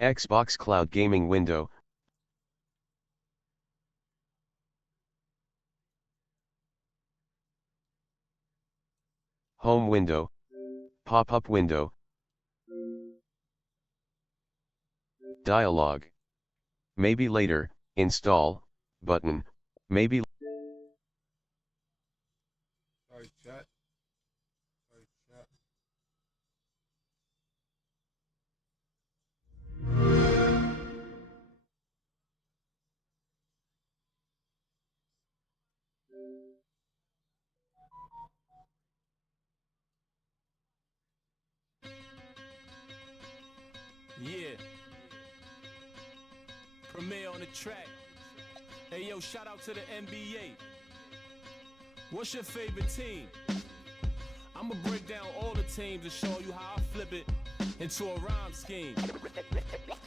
Xbox Cloud Gaming window. Home window. Pop-up window. Dialog. Maybe later, install, button, maybe. Sorry, chat. Sorry, chat. Yeah. Premier on the track. Hey yo, shout out to the NBA. What's your favorite team? I'ma break down all the teams and show you how I flip it into a rhyme scheme.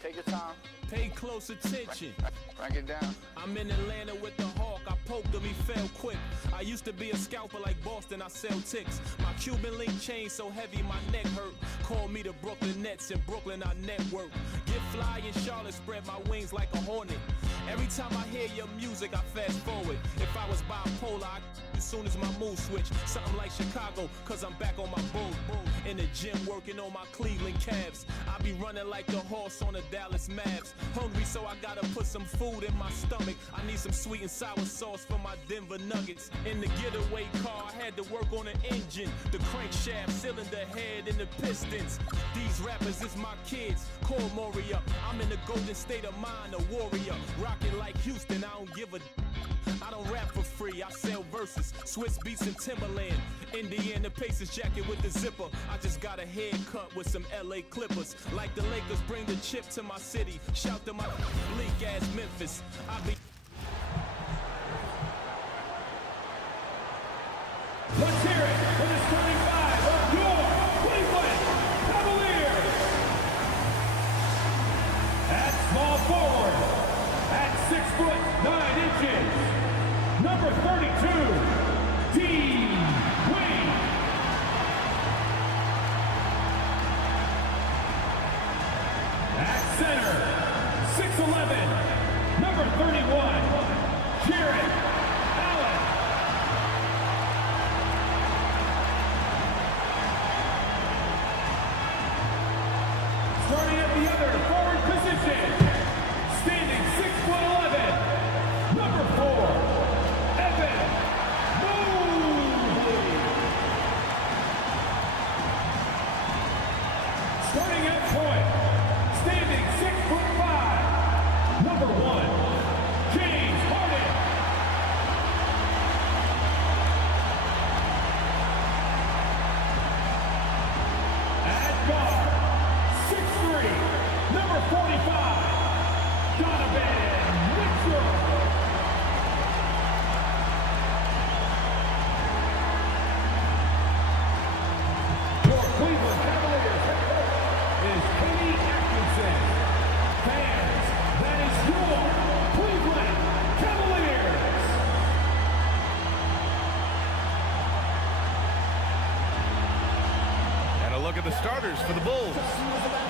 Take your time. Pay close attention. Break it down. I'm in Atlanta with the Hawk, I poked him, he fell quick. I used to be a scalper like Boston, I sell ticks. My Cuban link chain so heavy my neck hurt. Call me the Brooklyn Nets, in Brooklyn I network. Get fly in Charlotte, spread my wings like a hornet. Every time I hear your music, I fast forward. If I was bipolar, as soon as my mood switch. Something like Chicago, cause I'm back on my bull. In the gym working on my Cleveland Cavs. I be running like the horse on the Dallas Mavs. Hungry so I gotta put some food in my stomach. I need some sweet and sour sauce for my Denver Nuggets. In the getaway car, I had to work on the engine. The crankshaft, cylinder head, and the pistons. These rappers is my kids, call Moria. I'm in the golden state of mind, a warrior. Rockin' like Houston, I don't give a I don't rap for free, I sell verses. Swiss beats and Timberland. Indiana Pacers jacket with the zipper. I just got a haircut with some LA Clippers. Like the Lakers bring the chip to my city. Shout to my bleak ass Memphis. I be Let's hear it for the starting five of your Cleveland Cavaliers. At small forward, at 6'9", number 32, D. Wade. At center, 6'11", number 31, Jarrett Allen. Starting at the other forward position, standing 6'11", number 4, Evan Mobley. Starting at point, standing 6'5", number 1, James Harden. At guard, 6'3", number 45, Donovan Mitchell. Your Cleveland Cavaliers head coach is Kenny Atkinson. Fans, that is your Cleveland Cavaliers. And a look at the starters for the Bulls.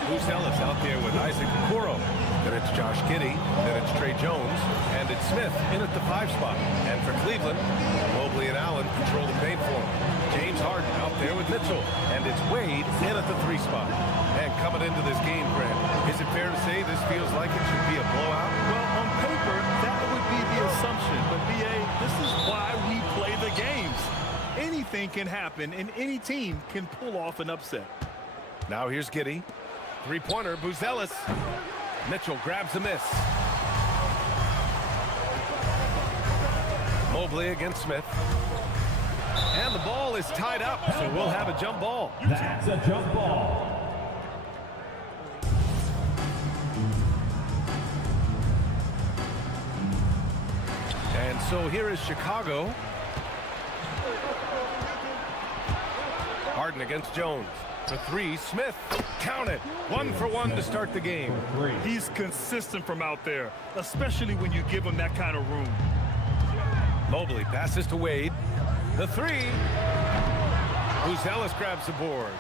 Buzelis out there with Isaac Okoro. Then it's Josh Giddey. Then it's Trey Jones. And it's Smith in at the 5 spot. And for Cleveland, Mobley and Allen control the paint for him. James Harden out there with Mitchell. And it's Wade in at the 3 spot. And coming into this game, Grant, is it fair to say this feels like it should be a blowout? Well, on paper, that would be the assumption. But, B.A., this is why we play the games. Anything can happen, and any team can pull off an upset. Now here's Giddey. Three-pointer, Buzelis. Mitchell grabs a miss. Mobley against Smith. And the ball is tied up, so we'll have a jump ball. That's a jump ball. And so here is Chicago. Harden against Jones. For 3, Smith. Count it. 1 for 1 to start the game. He's consistent from out there, especially when you give him that kind of room. Mobley passes to Wade. The 3. Buzelis grabs the board.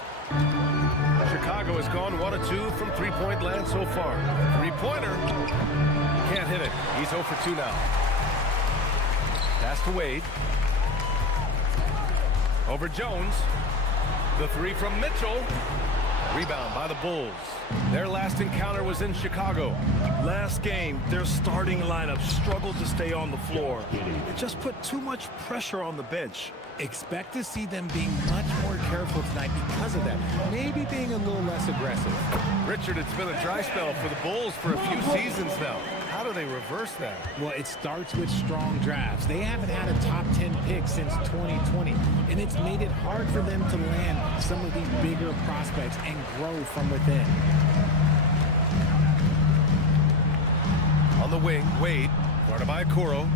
Chicago has gone 1 of 2 from three-point land so far. Three-pointer. Can't hit it. He's 0 for 2 now. Pass to Wade. Over Jones. The three from Mitchell. Rebound by the Bulls. Their last encounter was in Chicago. Last game, their starting lineup struggled to stay on the floor. It just put too much pressure on the bench. Expect to see them being much more careful tonight because of that. Maybe being a little less aggressive. Richard, it's been a dry spell for the Bulls for a few seasons now. How do they reverse that? Well, it starts with strong drafts. They haven't had a top 10 pick since 2020, and it's made it hard for them to land some of these bigger prospects and grow from within. On the wing, Wade, guarded by Okoro.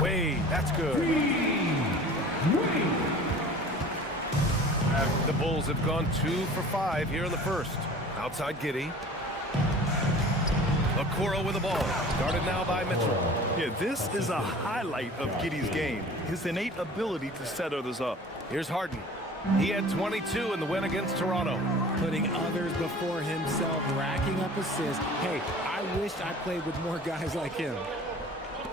Wade, that's good. The Bulls have gone 2 for 5 here in the first. Outside Giddey. Okoro with the ball. Guarded now by Mitchell. Yeah, this is a highlight of Giddey's game. His innate ability to set others up. Here's Harden. He had 22 in the win against Toronto. Putting others before himself, racking up assists. Hey, I wish I played with more guys like him.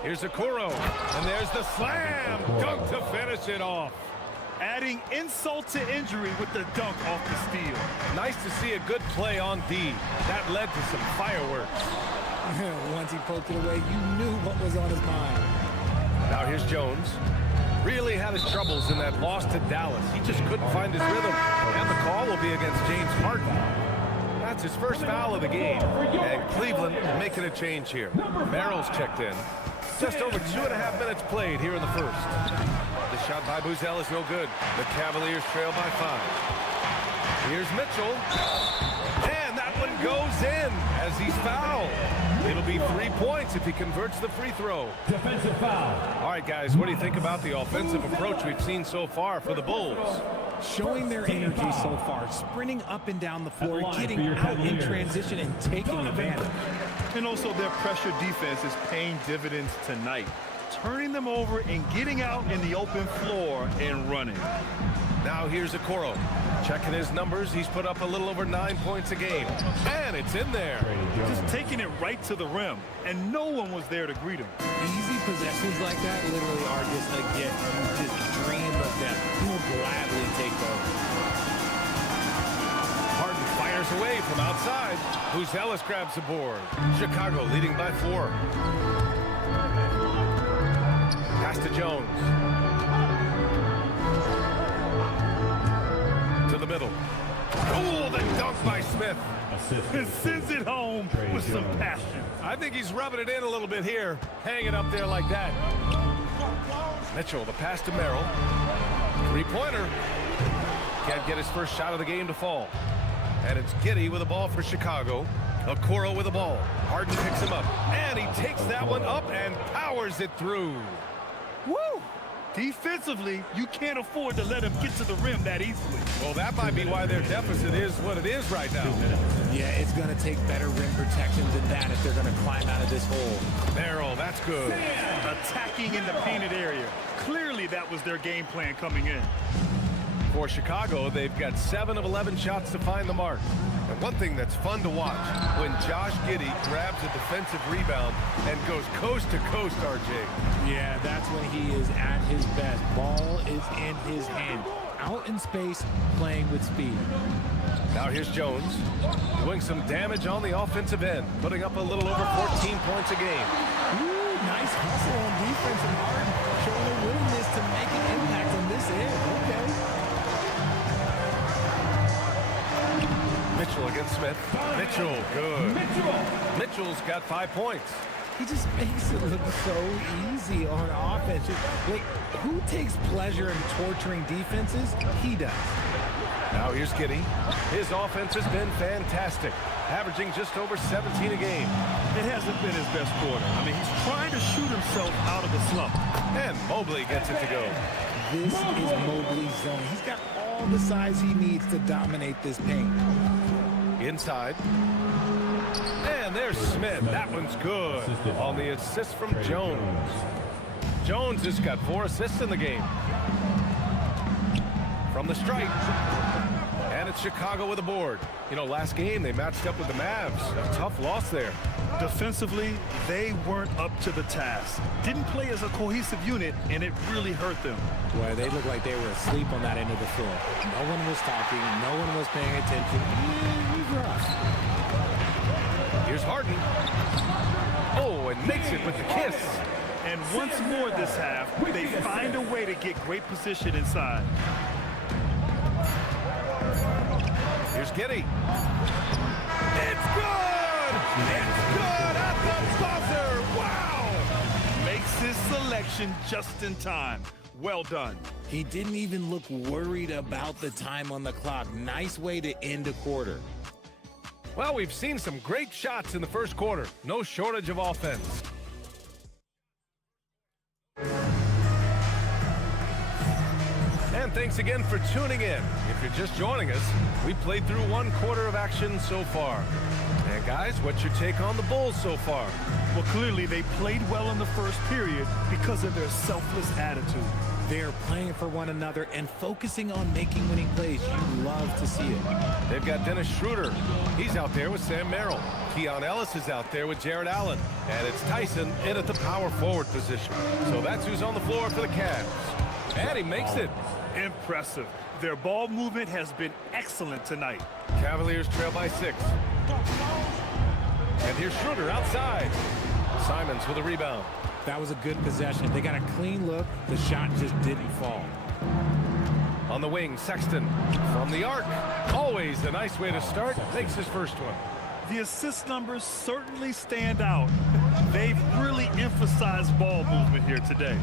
Here's Okoro. And there's the slam. Dunk to finish it off. Adding insult to injury with the dunk off the steal. Nice to see a good play on D. That led to some fireworks. Once he poked it away, you knew what was on his mind. Now here's Jones. Really had his troubles in that loss to Dallas. He just couldn't find his rhythm. And the call will be against James Harden. That's his first foul of the game. And Cleveland making a change here. Merrill's checked in. Just over 2.5 minutes played here in the first. The shot by Buzel is no good. The Cavaliers trail by 5. Here's Mitchell. And that one goes in as he's fouled. It'll be 3 points if he converts the free throw. Defensive foul. All right, guys, what do you think about the offensive approach we've seen so far for the Bulls? Showing their energy so far, sprinting up and down the floor, getting out in transition and taking advantage. And also their pressure defense is paying dividends tonight. Turning them over and getting out in the open floor and running. Now here's Okoro. Checking his numbers, he's put up a little over 9 points a game. And it's in there. Just taking it right to the rim. And no one was there to greet him. Easy possessions like that literally are just a gift. You just dream of them. You will gladly take those. Harden fires away from outside. Buzelis grabs the board. Chicago leading by 4. Pass to Jones. To the middle. Oh, the dunk by Smith. And sends it home with some passion. I think he's rubbing it in a little bit here. Hanging up there like that. Mitchell, the pass to Merrill. Three-pointer. Can't get his first shot of the game to fall. And it's Giddey with the ball for Chicago. Okoro with the ball. Harden picks him up. And he takes that one up and powers it through. Woo! Defensively, you can't afford to let him get to the rim that easily. Well, that might be why their deficit is what it is right now. Yeah, it's going to take better rim protection than that if they're going to climb out of this hole. Merrill, that's good. Attacking in the painted area. Clearly, that was their game plan coming in. For Chicago, they've got 7 of 11 shots to find the mark. And one thing that's fun to watch, when Josh Giddey grabs a defensive rebound and goes coast to coast, RJ. Yeah, that's when he is at his best. Ball is in his hand. Out in space, playing with speed. Now here's Jones, doing some damage on the offensive end, putting up a little over 14 points a game. Ooh, nice hustle on defense and Harden showing a willingness to make an impact on this end. Okay. Mitchell against Smith. Mitchell, good. Mitchell's got 5 points. He just makes it look so easy on offense. Like, who takes pleasure in torturing defenses? He does. Now here's Giddey. His offense has been fantastic, averaging just over 17 a game. It hasn't been his best quarter. I mean, he's trying to shoot himself out of the slump. And Mobley gets it to go. This is Mobley's zone. He's got all the size he needs to dominate this paint. Inside. And there's Smith. That one's good on the assist from Jones. Jones has got 4 assists in the game. from the stripe. And it's Chicago with a board. You know, last game they matched up with the Mavs. A tough loss there. Defensively, they weren't up to the task. Didn't play as a cohesive unit, and it really hurt them. Boy, they looked like they were asleep on that end of the floor. No one was talking. No one was paying attention. It was rough. Here's Harden. Oh, and makes it with the kiss. And once more this half, they find a way to get great position inside. Here's Giddey. It's good! It's good at the buzzer! Wow! Makes his selection just in time. Well done. He didn't even look worried about the time on the clock. Nice way to end a quarter. Well, we've seen some great shots in the first quarter. No shortage of offense. And thanks again for tuning in. If you're just joining us, we played through one quarter of action so far. And guys, what's your take on the Bulls so far? Well, clearly they played well in the first period because of their selfless attitude. They're playing for one another and focusing on making winning plays. You love to see it. They've got Dennis Schroeder. He's out there with Sam Merrill. Keon Ellis is out there with Jared Allen. And it's Tyson in at the power forward position. So that's who's on the floor for the Cavs. And he makes it. Impressive. Their ball movement has been excellent tonight. Cavaliers trail by 6. And here's Schroeder outside. Simons with a rebound. That was a good possession. They got a clean look. The shot just didn't fall. On the wing, Sexton from the arc. Always a nice way to start. Makes his first one. The assist numbers certainly stand out. They've really emphasized ball movement here today.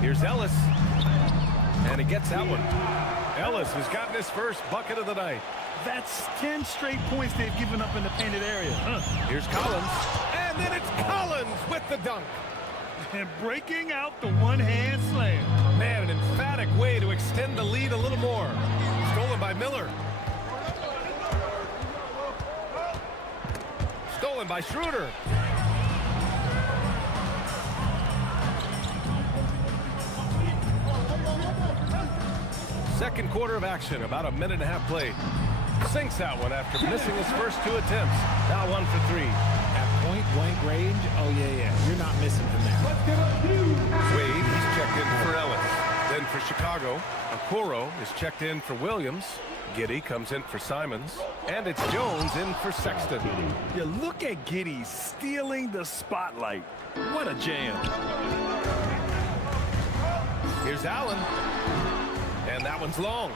Here's Ellis. And he gets that one. Ellis has gotten his first bucket of the night. That's 10 straight points they've given up in the painted area. Here's Collins. And then it's Collins with the dunk. And breaking out the one-hand slam. Man, an emphatic way to extend the lead a little more. Stolen by Miller. Stolen by Schroeder. Second quarter of action, about a minute and a half played. Sinks that one after missing his first 2 attempts. Now 1 for 3. At point-blank range, oh, yeah. You're not missing from there. Wade, he's checked in for Ellis. Then for Chicago, Okoro is checked in for Williams. Giddey comes in for Simons. And it's Jones in for Sexton. You look at Giddey stealing the spotlight. What a jam. Here's Allen. And that one's long.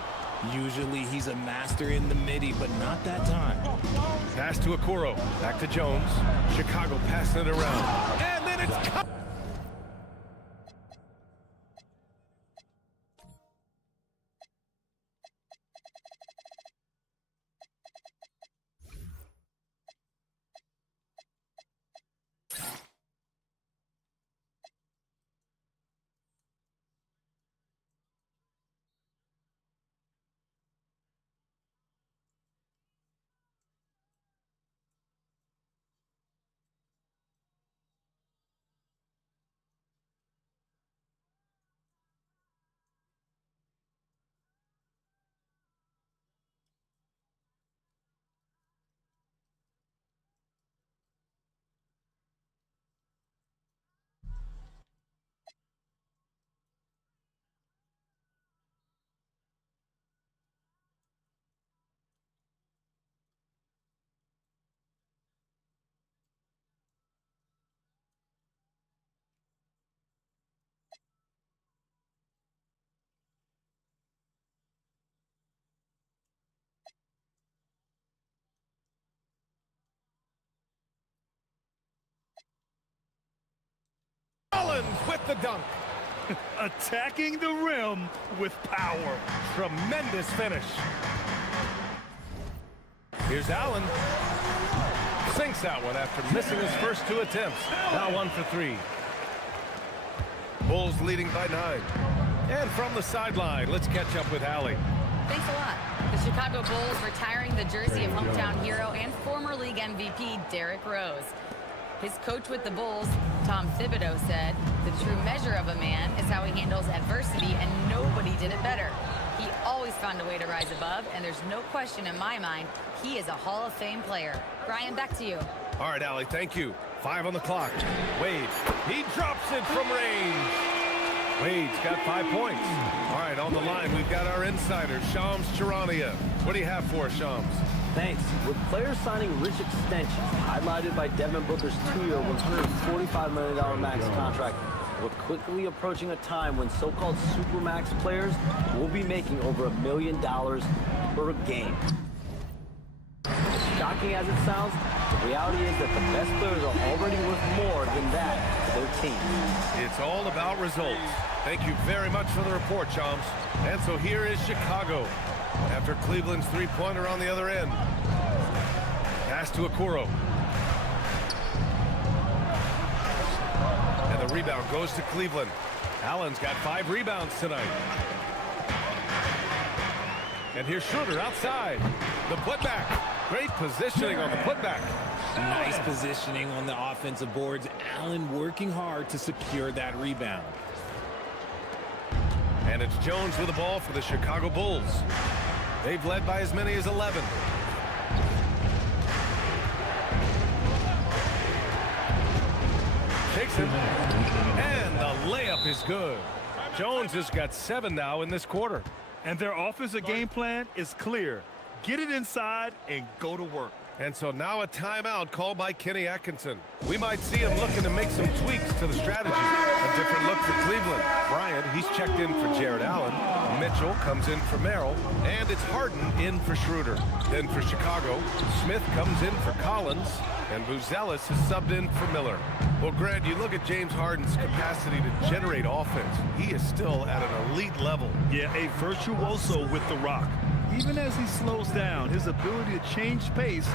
Usually he's a master in the midi, but not that time. Pass to Okoro. Back to Jones. Chicago passing it around. And then it's... Collins with the dunk. Attacking the rim with power. Tremendous finish. Here's Allen. Sinks that one after missing his first 2 attempts. Now 1 for 3. Bulls leading by 9. And from the sideline, let's catch up with Allie. Thanks a lot. The Chicago Bulls retiring the jersey of hometown hero and former league MVP Derrick Rose. His coach with the Bulls, Tom Thibodeau, said, "The true measure of a man is how he handles adversity, and nobody did it better. He always found a way to rise above, and there's no question in my mind he is a Hall of Fame player." Brian, back to you. All right, Allie, thank you. 5 on the clock. Wade, he drops it from range. Wade's got 5 points. All right, on the line, we've got our insider, Shams Charania. What do you have for us, Shams? Thanks. With players signing rich extensions, highlighted by Devin Booker's 2-year, $145 million max contract, we're quickly approaching a time when so-called supermax players will be making over $1 million per game. Shocking as it sounds, the reality is that the best players are already worth more than that to their team. It's all about results. Thank you very much for the report, Shams. And so here is Chicago. After Cleveland's three-pointer on the other end. Pass to Okoro. And the rebound goes to Cleveland. Allen's got 5 rebounds tonight. And here's Schroeder outside. The putback. Great positioning on the putback. Nice positioning on the offensive boards. Allen working hard to secure that rebound. And it's Jones with the ball for the Chicago Bulls. They've led by as many as 11. Takes it. And the layup is good. Jones has got 7 now in this quarter. And their offensive game plan is clear. Get it inside and go to work. And so now a timeout called by Kenny Atkinson. We might see him looking to make some tweaks to the strategy. A different look for Cleveland. Bryant, he's checked in for Jared Allen. Mitchell comes in for Merrill. And it's Harden in for Schroeder. Then for Chicago, Smith comes in for Collins. And Buzelis is subbed in for Miller. Well, Grant, you look at James Harden's capacity to generate offense. He is still at an elite level. Yeah, a virtuoso with the rock. Even as he slows down, his ability to change pace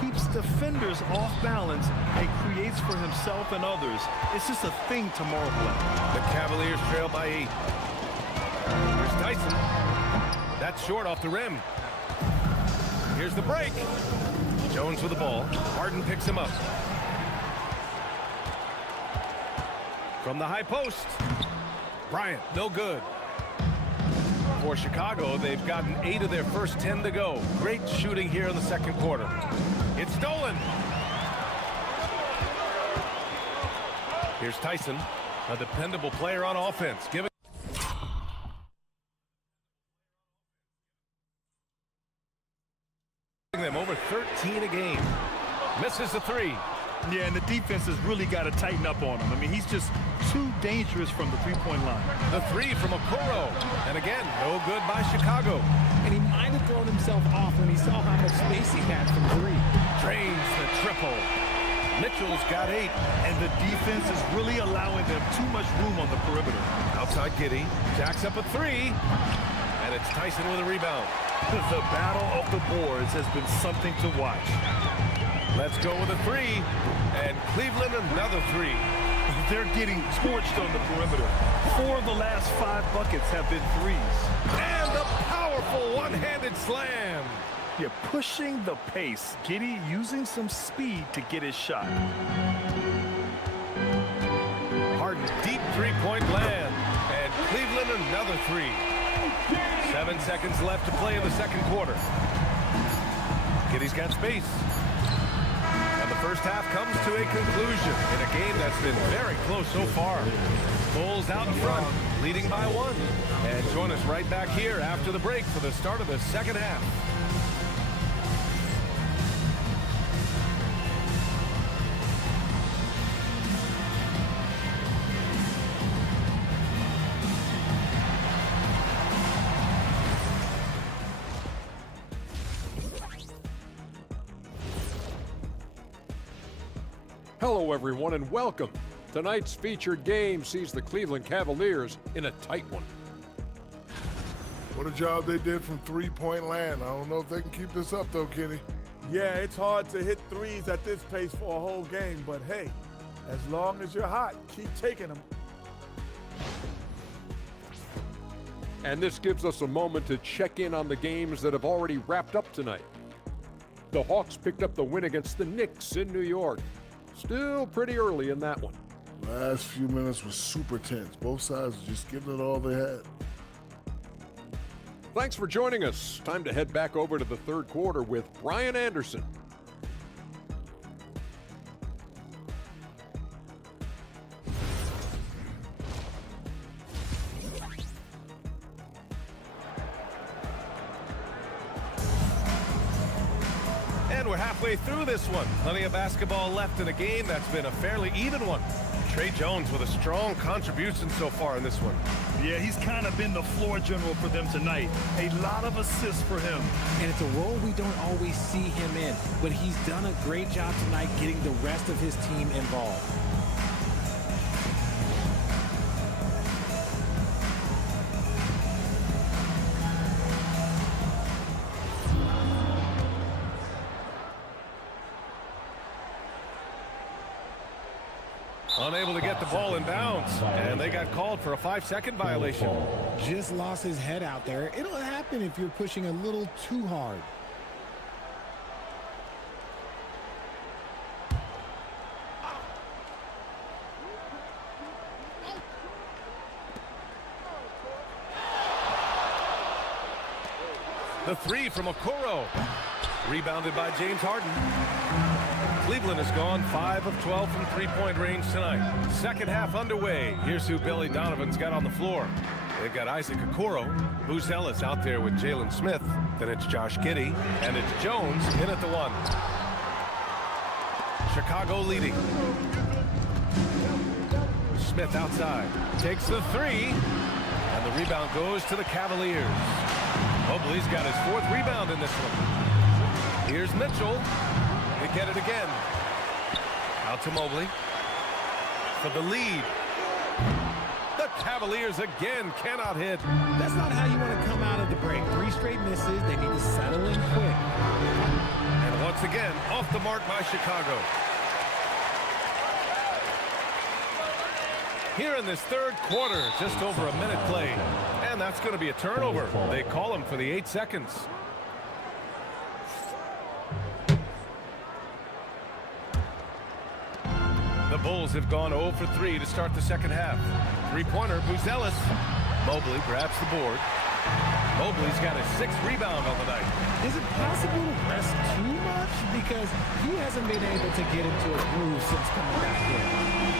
keeps defenders off balance and creates for himself and others. It's just a thing to marvel at. The Cavaliers trail by 8. Here's Tyson. That's short off the rim. Here's the break. Jones with the ball. Harden picks him up. From the high post. Bryant, no good. For Chicago, they've gotten 8 of their first 10 to go. Great shooting here in the second quarter. It's stolen. Here's Tyson, a dependable player on offense. Giving them over 13 a game. Misses the 3. Yeah, and the defense has really got to tighten up on him. I mean, he's just too dangerous from the three-point line. The 3 from Okoro. And again, no good by Chicago. And he might have thrown himself off when he saw how much space he had from 3. Drains the triple. Mitchell's got 8. And the defense is really allowing them too much room on the perimeter. Outside Giddey. Jacks up a 3. And it's Tyson with a rebound. The battle of the boards has been something to watch. Let's go with a 3. And Cleveland another 3. They're getting torched on the perimeter. 4 of the last 5 buckets have been 3s. And a powerful one-handed slam. You're pushing the pace. Giddey using some speed to get his shot. Harden, deep three-point land. And Cleveland another 3. 7 seconds left to play in the second quarter. Giddey's got space. And the first half comes to a conclusion in a game that's been very close so far. Bulls out in front, leading by 1. And join us right back here after the break for the start of the second half. Hello, everyone, and welcome. Tonight's featured game sees the Cleveland Cavaliers in a tight one. What a job they did from three-point land. I don't know if they can keep this up, though, Kenny. Yeah, it's hard to hit threes at this pace for a whole game, but hey, as long as you're hot, keep taking them. And this gives us a moment to check in on the games that have already wrapped up tonight. The Hawks picked up the win against the Knicks in New York. Still pretty early in that one. Last few minutes was super tense. Both sides were just giving it all they had. Thanks for joining us. Time to head back over to the third quarter with Brian Anderson. And we're halfway through this one. Plenty of basketball left in a game that's been a fairly even one. Tre Jones with a strong contribution so far in this one. Yeah, he's kind of been the floor general for them tonight. A lot of assists for him. And it's a role we don't always see him in, but he's done a great job tonight getting the rest of his team involved. Unable to get the ball in bounds, and they got called for a 5-second violation. Just lost his head out there. It'll happen if you're pushing a little too hard. The three from Okoro. Rebounded by James Harden. Cleveland has gone 5 of 12 from three-point range tonight. Second half underway. Here's who Billy Donovan's got on the floor. They've got Isaac Okoro. Moose Ellis out there with Jalen Smith. Then it's Josh Giddey. And it's Jones in at the one. Chicago leading. Smith outside. Takes the three. And the rebound goes to the Cavaliers. Mobley's got his 4th rebound in this one. Here's Mitchell. They get it again. Out to Mobley. For the lead. The Cavaliers again cannot hit. That's not how you want to come out of the break. 3 straight misses. They need to settle in quick. And once again, off the mark by Chicago. Here in this third quarter, just over a minute played. And that's going to be a turnover. They call him for the 8 seconds. The Bulls have gone 0 for 3 to start the second half. Three-pointer, Moose Ellis. Mobley grabs the board. Mobley's got his 6th rebound on the night. Is it possible to rest too much? Because he hasn't been able to get into a groove since coming back in.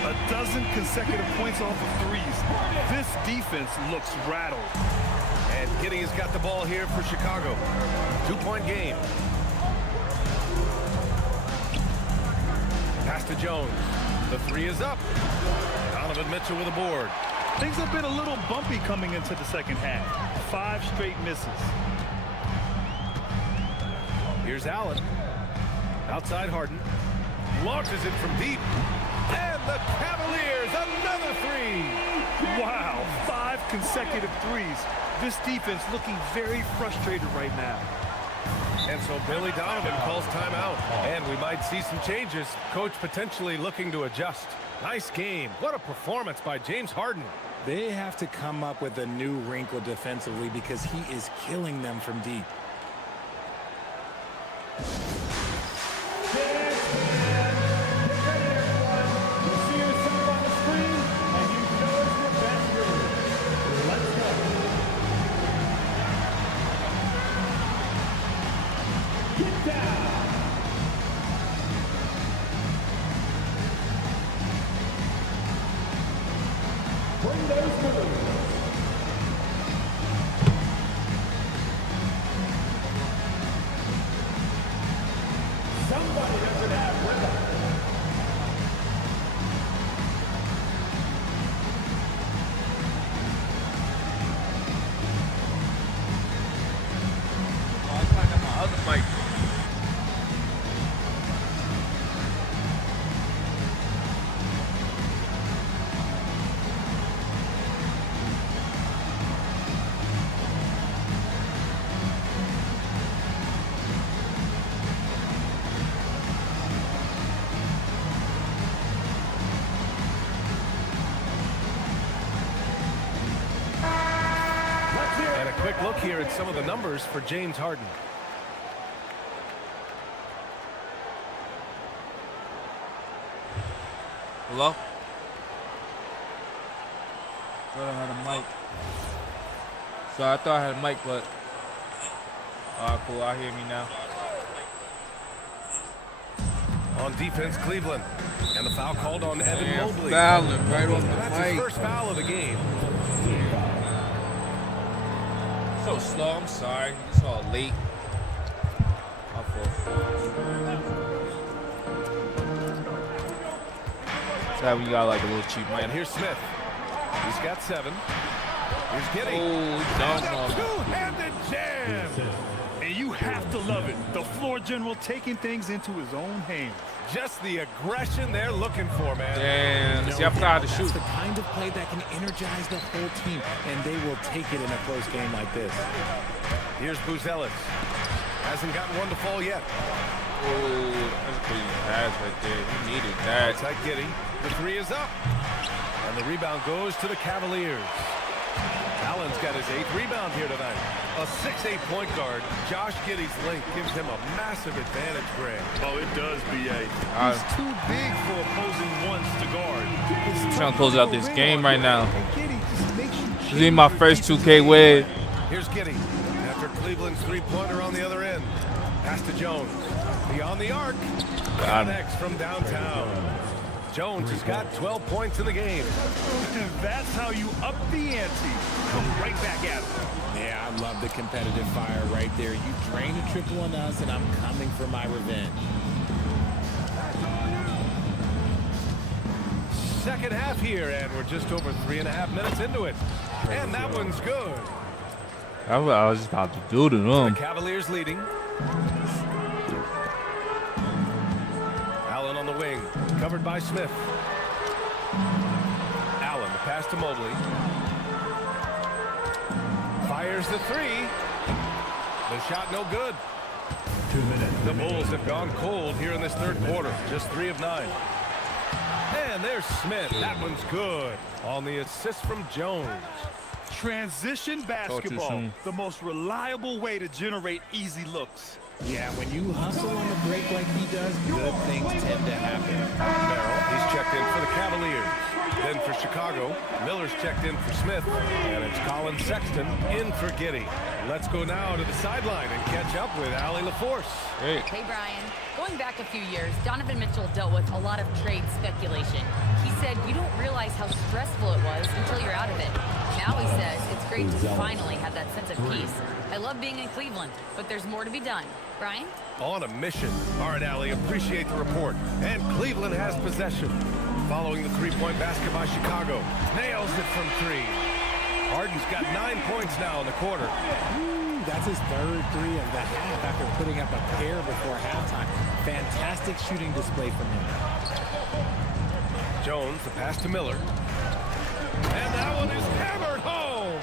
A dozen consecutive points off of threes. This defense looks rattled. And Giddey's got the ball here for Chicago. 2-point game. Pass to Jones. The three is up. Donovan Mitchell with a board. Things have been a little bumpy coming into the second half. 5 straight misses. Here's Allen. Outside Harden. Launches it from deep. And the Cavaliers, another three. Wow, 5 consecutive threes. This defense looking very frustrated right now. And so Billy Donovan calls timeout. And we might see some changes. Coach potentially looking to adjust. Nice game. What a performance by James Harden. They have to come up with a new wrinkle defensively because he is killing them from deep. Quick look here at some of the numbers for James Harden. Hello? Thought I had a mic. So I thought I had a mic, but cool. I hear me now. On defense, Cleveland, and the foul called on Evan Mobley. Fouling right on the That's mic. his first foul of the game. So slow. I'm sorry. It's all late. My fault. That's when you got like a little cheap mic. And here's Smith. He's got 7. Here's Giddey. Oh, down on two-handed jam. And you have to love it. The floor general taking things into his own hands. Just the aggression they're looking for, man. Damn. See, I forgot how to shoot. That's the kind of play that can energize the whole team, and they will take it in a close game like this. Here's Buzelis. Hasn't gotten one to fall yet. Oh, that's a crazy pass right there. He needed that. Outside Giddey. The 3 is up. And the rebound goes to the Cavaliers. Allen's got his 8th rebound here tonight. A 6'8" point guard. Josh Giddey's length gives him a massive advantage, Greg. Oh, it does, B.A. He's too big for opposing ones to guard. I'm trying to close out this game right now. This is my first 2K win. Here's Giddey. After Cleveland's 3-pointer on the other end. Pass to Jones. Beyond the arc. Connects from downtown. Jones has got 12 points in the game. And that's how you up the ante. Come right back at it. Yeah, I love the competitive fire right there. You drain a triple on us, and I'm coming for my revenge. Second half here, and we're just over 3.5 minutes into it. And that one's good. I was just about to do to them. The Cavaliers leading. Allen on the wing, covered by Smith. Allen, the pass to Mobley. Fires the 3. The shot no good. 2 minutes. The Bulls have gone cold here in this third quarter. Just 3 of 9. And there's Smith. That one's good. On the assist from Jones. Transition basketball, the most reliable way to generate easy looks. Yeah, when you hustle on the break like he does, good things tend to happen. Merrill, he's checked in for the Cavaliers. Then for Chicago, Miller's checked in for Smith. And it's Colin Sexton in for Giddey. Let's go now to the sideline and catch up with Allie LaForce. Hey, Brian. Going back a few years, Donovan Mitchell dealt with a lot of trade speculation. He said you don't realize how stressful it was until you're out of it. Now he says it's great to finally have that sense of peace. I love being in Cleveland, but there's more to be done. Brian? On a mission. All right, Allie, appreciate the report. And Cleveland has possession. Following the 3-point basket by Chicago. Nails it from 3. Harden's got 9 points now in the quarter. That's his third 3 of the half after putting up a pair before halftime. Fantastic shooting display from him. Jones, the pass to Miller. And that one is hammered home.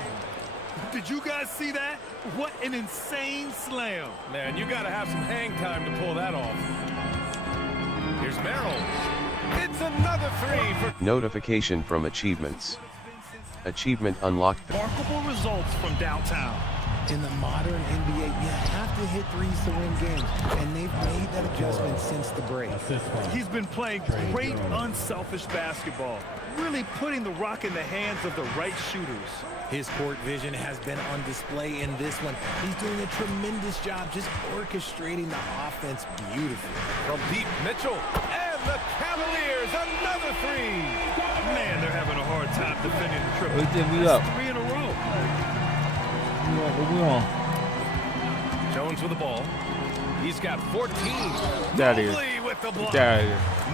Did you guys see that? What an insane slam. Man, you got to have some hang time to pull that off. Here's Merrill. It's another 3 for... Notification from Achievements. Achievement unlocked. Remarkable results from downtown. In the modern NBA, you have to hit threes to win games, and they've made that adjustment since the break. He's been playing great, unselfish basketball, really putting the rock in the hands of the right shooters. His court vision has been on display in this one. He's doing a tremendous job just orchestrating the offense beautifully. From deep, Mitchell, and the Cavaliers, another 3. Man, they're having a hard time defending the triple. That's 3 in a row. What we on? Jones with the ball. He's got 14. Mobley with the block.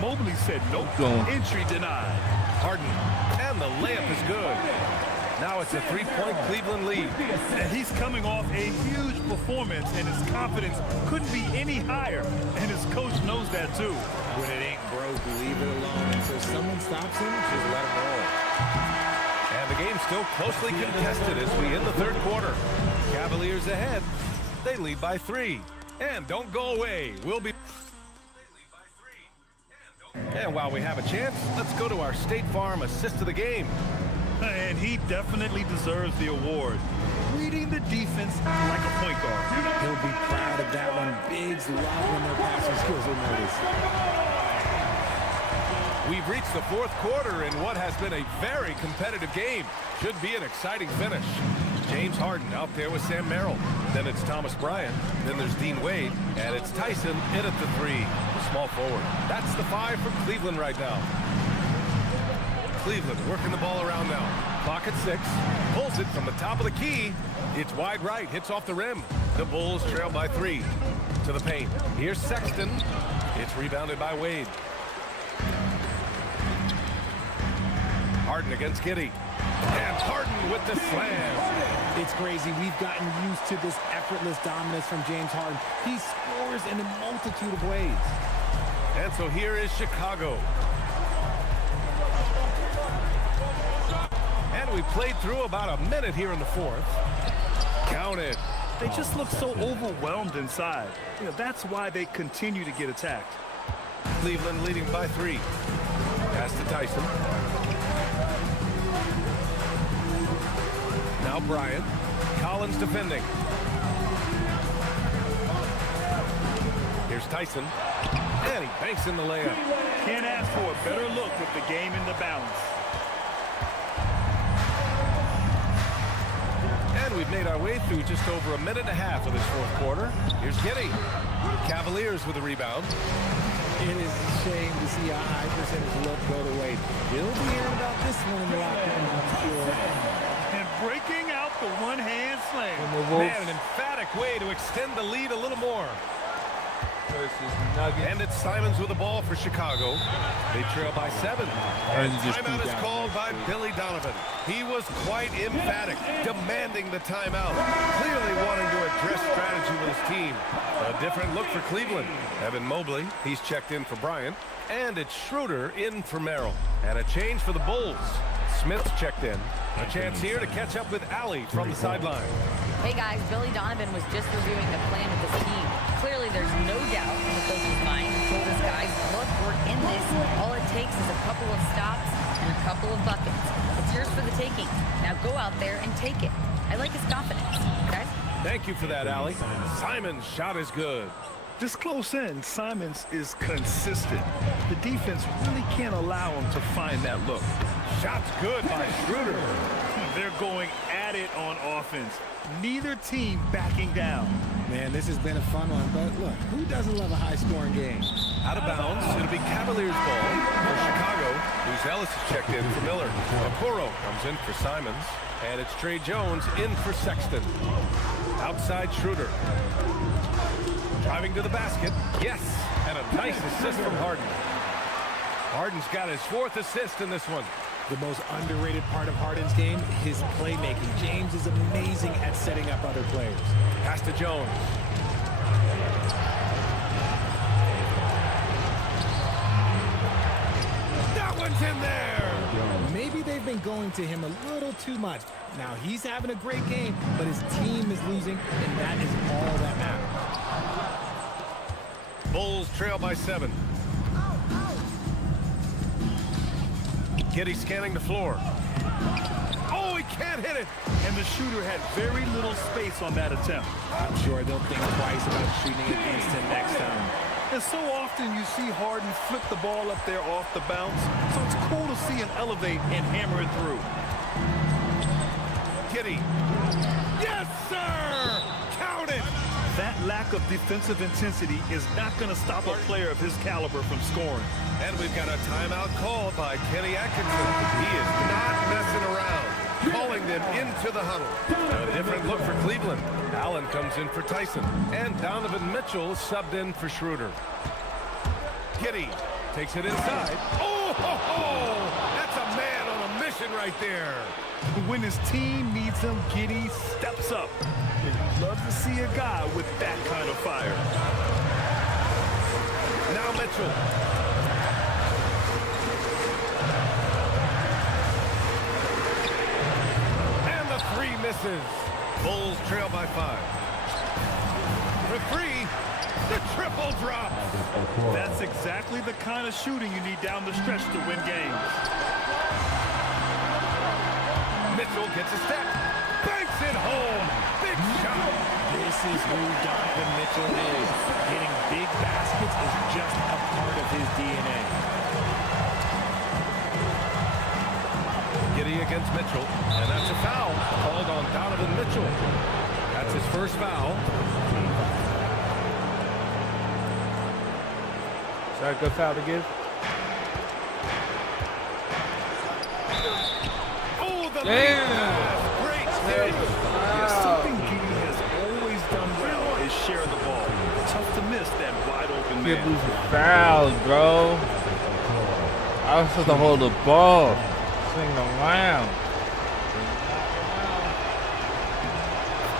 Mobley said nope. Entry denied. Harden. And the layup is good. Now it's a 3-point Cleveland lead. And he's coming off a huge performance, and his confidence couldn't be any higher. And his coach knows that too. When it ain't broke, leave it alone. And so someone stops him, just let him roll. And the game's still closely contested as we end the third quarter. Cavaliers ahead. They lead by 3. And don't go away. We'll be... And while we have a chance, let's go to our State Farm assist of the game. And he definitely deserves the award. Reading the defense like a point guard. He'll be proud of that one. Bigs love when their passing skills are noticed. We've reached the fourth quarter in what has been a very competitive game. Should be an exciting finish. James Harden out there with Sam Merrill. Then it's Thomas Bryant. Then there's Dean Wade. And it's Tyson in at the 3. The small forward. That's the 5 for Cleveland right now. Cleveland working the ball around now. Clock at 6. Pulls it from the top of the key. It's wide right. Hits off the rim. The Bulls trail by 3. To the paint. Here's Sexton. It's rebounded by Wade. Harden against Giddey. And Harden with the slam. It's crazy. We've gotten used to this effortless dominance from James Harden. He scores in a multitude of ways. And so here is Chicago. And we played through about a minute here in the fourth. Counted. They just look so overwhelmed inside. You know, that's why they continue to get attacked. Cleveland leading by 3. Pass to Tyson. Now Bryant. Collins defending. Here's Tyson. And he banks in the layup. Can't ask for a better look with the game in the balance. And we've made our way through just over a minute and a half of this fourth quarter. Here's Giddey. Cavaliers with a rebound. It is a shame to see a high percentage look go to Wade. He'll be hearing about this one in the locker room, I'm sure. And breaking out the one-hand slam. Man, an emphatic way to extend the lead a little more. And it's Simons with the ball for Chicago. They trail by 7. And timeout is called by Billy Donovan. He was quite emphatic, demanding the timeout, clearly wanting to address strategy with his team. A different look for Cleveland. Evan Mobley, he's checked in for Bryant. And it's Schroeder in for Merrill. And a change for the Bulls. Smith's checked in. A chance here to catch up with Allie from the sideline. Hey guys, Billy Donovan was just reviewing the plan with his team. Clearly there's no doubt in the coach's mind. He told his guys, look, we're in this. All it takes is a couple of stops and a couple of buckets. It's yours for the taking. Now go out there and take it. I like his confidence. Guys? Thank you for that, Allie. Simon's shot is good. This close in, Simons is consistent. The defense really can't allow him to find that look. Shot's good by Schroeder. They're going at it on offense. Neither team backing down. Man, this has been a fun one, but look, who doesn't love a high-scoring game? Out of bounds, it'll be Cavaliers ball for Chicago. Bruce Ellis is checked in for Miller. Okoro comes in for Simons. And it's Trey Jones in for Sexton. Outside Schroeder. Driving to the basket. Yes, and a nice assist from Harden. Harden's got his 4th assist in this one. The most underrated part of Harden's game, his playmaking. James is amazing at setting up other players. Pass to Jones. That one's in there! Maybe they've been going to him a little too much. Now he's having a great game, but his team is losing, and that is all that matters. Bulls trail by 7. Giddey scanning the floor. Oh, he can't hit it. And the shooter had very little space on that attempt. I'm sure they'll think twice about shooting against him next time. And so often you see Harden flip the ball up there off the bounce. So it's cool to see him elevate and hammer it through. Giddey. Yes, sir! Count it! That lack of defensive intensity is not going to stop a player of his caliber from scoring. And we've got a timeout called by Kenny Atkinson. He is not messing around, calling them into the huddle. A different look for Cleveland. Allen comes in for Tyson. And Donovan Mitchell subbed in for Schroeder. Giddey takes it inside. Oh, ho, ho! That's a man on a mission right there. When his team needs him, Giddey steps up. And you'd love to see a guy with that kind of fire. Now Mitchell. And the 3 misses. Bulls trail by 5. For 3, the triple drop. That's exactly the kind of shooting you need down the stretch to win games. Mitchell gets a step. Banks it home. Big shot. This is who Donovan Mitchell is. Hitting big baskets is just a part of his DNA. Mitchell, and that's a foul called on Donovan Mitchell. That's his first foul. Is that a good foul to give? Oh, the Damn! great save. Something Giddey has always done well is share the ball. Tough to miss that wide open Keep man. losing fouls, bro. I was supposed to hold the ball. Swing around.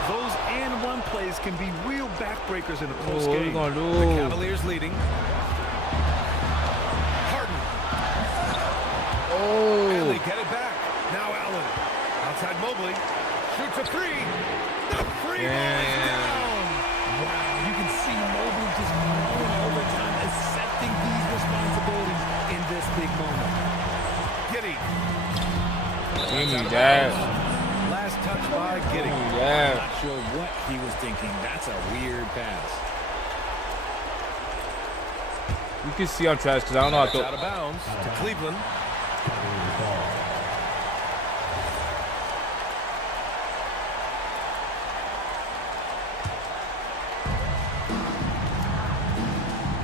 Those and run plays can be real backbreakers in a Oh, close what we game. gonna do? The Cavaliers leading. Harden. And they Oh. get it back. Now Allen. Outside Mobley. Shoots a three. The free ball is down. Wow, you can see Mobley just moving over time, accepting these responsibilities in this big moment. Giddey. Give me that. Last touch by Giddey. Yeah. Not sure what he was thinking. That's a weird pass. You can see I'm trash because I don't know how It's to. out of bounds to Cleveland.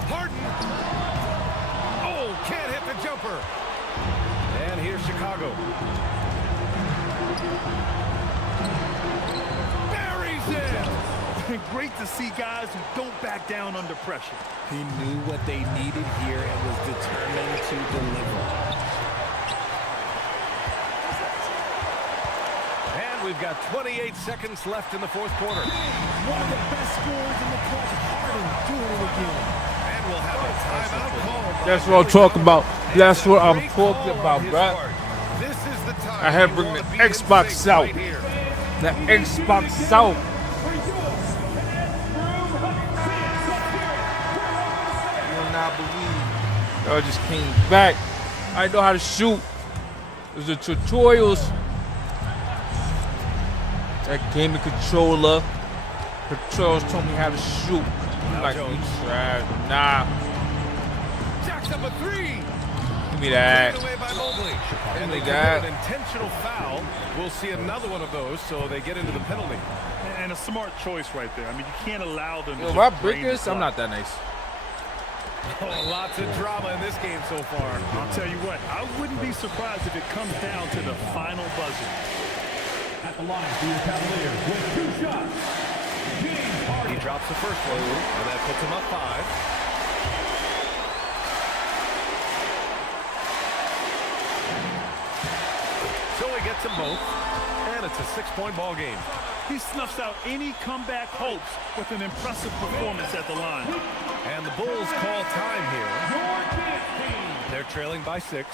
Harden. Oh, can't hit the jumper. And here's Chicago. Buries it. Great to see guys who don't back down under pressure. He knew what they needed here and was determined to deliver. And we've got 28 seconds left in the fourth quarter. One of the best scorers in the clutch. Harden doing it again. And we'll have a timeout call. That's what I'm talking about. That's what I'm talking about, bro. This is the time. I had to bring the Xbox out. The Xbox out. You will not believe. I just came back. I know how to shoot. There's the tutorials. That gaming controller. Controls told me how to shoot. I'm like, you trash. Nah. Jacks up a three. Give me that. Taken away by Mobley. And they Give me commit that. an intentional foul. We'll see another one of those, so they get into the penalty. And a smart choice right there. I mean, you can't allow them to Yo, just if I drain break the this, I'm clock. not that nice. Oh, lots of drama in this game so far. I'll tell you what, I wouldn't be surprised if it comes down to the final buzzer. At the line for your Cavaliers with 2 shots. James Harden. He drops the first one, and that puts him up 5. So he gets them both, and it's a 6-point ball game. He snuffs out any comeback hopes with an impressive performance at the line. And the Bulls call time here. They're trailing by 6.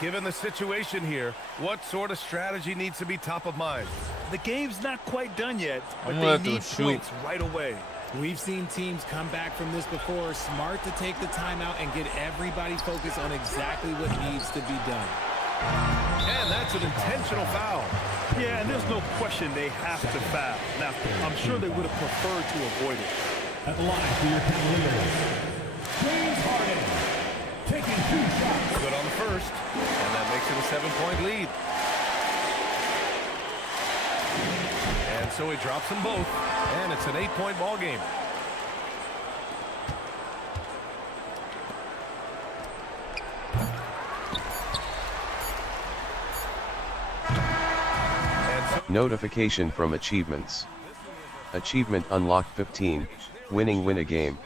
Given the situation here, what sort of strategy needs to be top of mind? The game's not quite done yet, but I'm gonna they have to need shoot. points right away. We've seen teams come back from this before. Smart to take the timeout and get everybody focused on exactly what needs to be done. And that's an intentional foul. Yeah, and there's no question they have to foul. Now, I'm sure they would have preferred to avoid it. At the line for your Cavaliers. James Harden. Taking 2 shots. Good on the first, and that makes it a 7-point lead. And so he drops them both, and it's an 8-point ball game. Notification from Achievements. Achievement unlocked 15, win a game.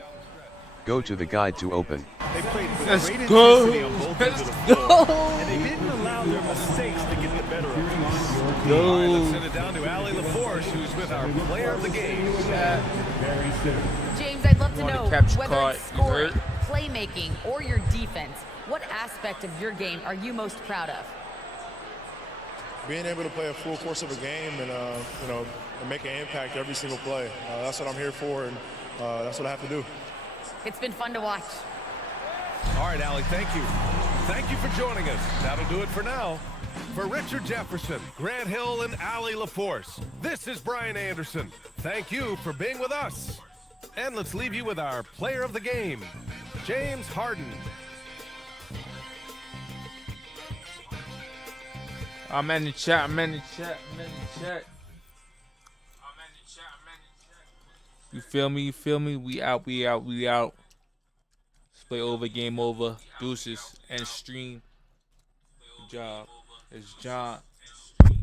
Go to the guide to open. They played with Let's great go. intensity on both ends of the floor, and they didn't allow their mistakes to get the better of them. All right, let's send it down to Allie LaForce, who's with our player of the game. Very soon. James, I'd love to Wanna know capture whether card, it's you scoring, heard? playmaking, or your defense. What aspect of your game are you most proud of? Being able to play a full course of a game and and make an impact every single play. That's what I'm here for, and that's what I have to do. It's been fun to watch. All right, Allie, thank you. Thank you for joining us. That'll do it for now. For Richard Jefferson, Grant Hill, and Allie LaForce, this is Brian Anderson. Thank you for being with us. And let's leave you with our player of the game, James Harden. I'm in the chat. I'm in the chat. I'm in the chat. You feel me? You feel me? We out. We out. We out. Play over. Game over. Deuces. And stream. Good job. It's John.